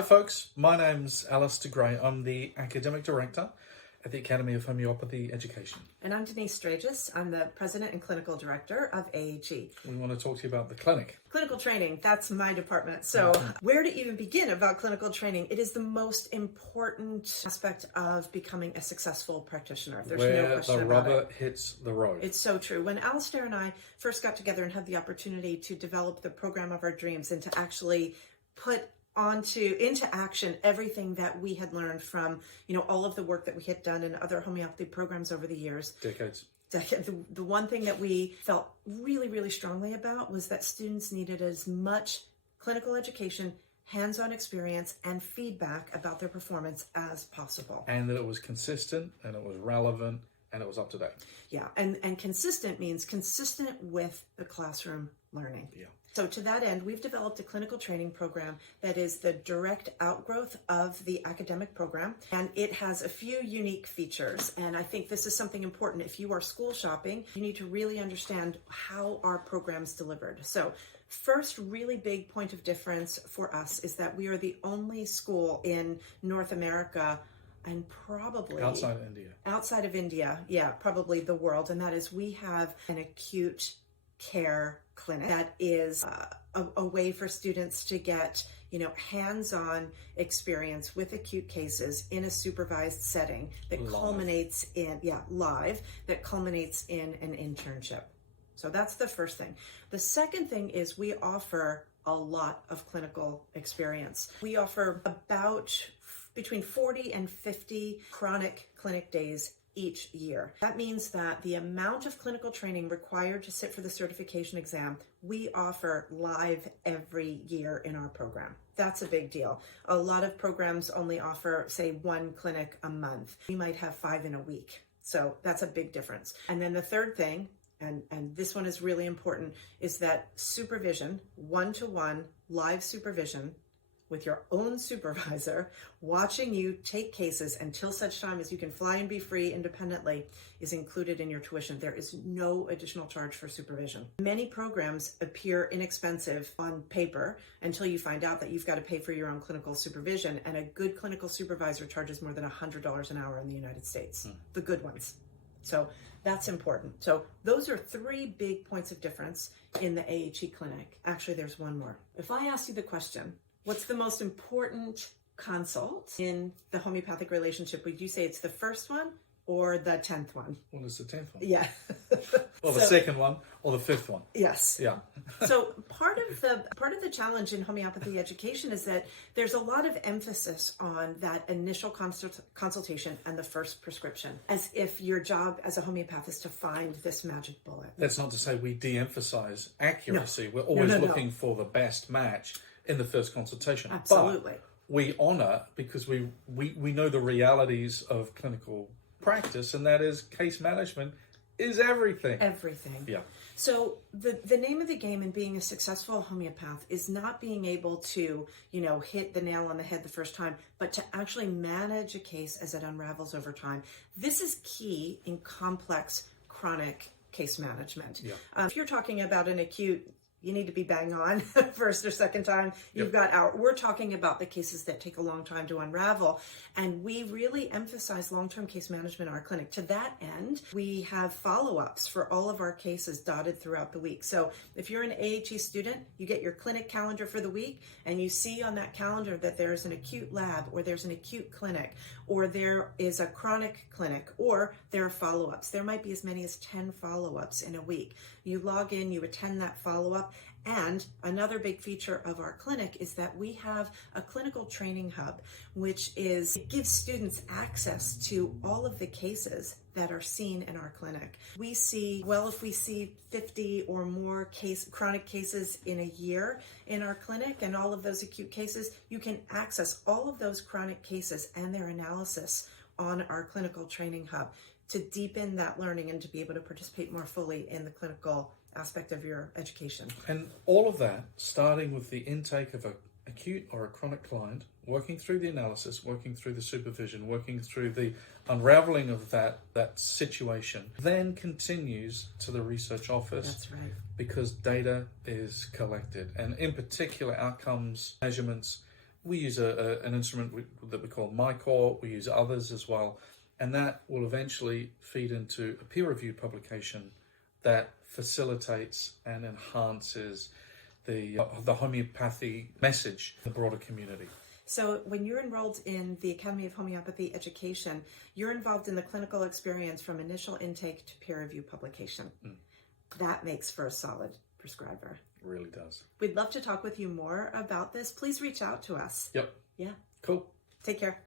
Hi folks, my name's Alistair Gray. I'm the Academic Director at the Academy of Homeopathy Education. And I'm Denise Straigis. I'm the President and Clinical Director of AHE. We want to talk to you about the clinic. Clinical training, that's my department. So where to even begin about clinical training? It is the most important aspect of becoming a successful practitioner. There's no question about it. Where the rubber hits the road. It's so true. When Alistair and I first got together and had the opportunity to develop the program of our dreams and to actually put into action everything that we had learned from, all of the work that we had done in other homeopathy programs over the years. Decades. The one thing that we felt really, really strongly about was that students needed as much clinical education, hands-on experience, and feedback about their performance as possible. And that it was consistent, and it was relevant, and it was up to date. Yeah, and consistent means consistent with the classroom learning. Yeah. So to that end, we've developed a clinical training program that is the direct outgrowth of the academic program, and it has a few unique features. And I think this is something important. If you are school shopping, you need to really understand how our program's delivered. So first really big point of difference for us is that we are the only school in North America and probably outside of India, yeah, probably the world, and that is we have an acute care clinic that is a way for students to get hands-on experience with acute cases in a supervised setting that culminates in live, that culminates in an internship. So that's the first thing. The second thing is we offer a lot of clinical experience. We offer about between 40 and 50 chronic clinic days each year. That means that the amount of clinical training required to sit for the certification exam, we offer live every year in our program. That's a big deal. A lot of programs only offer, say, one clinic a month. We might have 5 in a week. So that's a big difference. And then the third thing, and this one is really important, is that supervision, one-to-one live supervision with your own supervisor, watching you take cases until such time as you can fly and be free independently, is included in your tuition. There is no additional charge for supervision. Many programs appear inexpensive on paper until you find out that you've got to pay for your own clinical supervision, and a good clinical supervisor charges more than $100 an hour in the United States, the good ones. So that's important. So those are 3 big points of difference in the AHE clinic. Actually, there's one more. If I ask you the question, what's the most important consult in the homeopathic relationship? Would you say it's the first one or the 10th one? Well, it's the 10th one. Yeah. Or the second one or the 5th one. Yes. Yeah. So part of the challenge in homeopathy education is that there's a lot of emphasis on that initial consultation and the first prescription, as if your job as a homeopath is to find this magic bullet. That's not to say we de-emphasize accuracy. No. We're always looking for the best match in the first consultation. Absolutely. But we honor, because we know the realities of clinical practice, and that is case management is everything. Everything. Yeah. So the name of the game in being a successful homeopath is not being able to, hit the nail on the head the first time, but to actually manage a case as it unravels over time. This is key in complex chronic case management. Yeah. If you're talking about an acute, you need to be bang on first or second time. We're talking about the cases that take a long time to unravel. And we really emphasize long-term case management in our clinic. To that end, we have follow-ups for all of our cases dotted throughout the week. So if you're an AHE student, you get your clinic calendar for the week, and you see on that calendar that there's an acute lab, or there's an acute clinic, or there is a chronic clinic, or there are follow-ups. There might be as many as 10 follow-ups in a week. You log in, you attend that follow-up. And another big feature of our clinic is that we have a clinical training hub, which gives students access to all of the cases that are seen in our clinic. If we see 50 or more chronic cases in a year in our clinic, and all of those acute cases, you can access all of those chronic cases and their analysis on our clinical training hub to deepen that learning and to be able to participate more fully in the clinical aspect of your education. And all of that, starting with the intake of an acute or a chronic client, working through the analysis, working through the supervision, working through the unraveling of that situation, then continues to the research office. That's right. Because data is collected, and in particular outcomes measurements We use an instrument that we call MyCore. We use others as well. And that will eventually feed into a peer-reviewed publication that facilitates and enhances the homeopathy message in the broader community. So when you're enrolled in the Academy of Homeopathy Education, you're involved in the clinical experience from initial intake to peer review publication. That makes for a solid prescriber. It really does. We'd love to talk with you more about this. Please reach out to us. Yep. Yeah. Cool. Take care.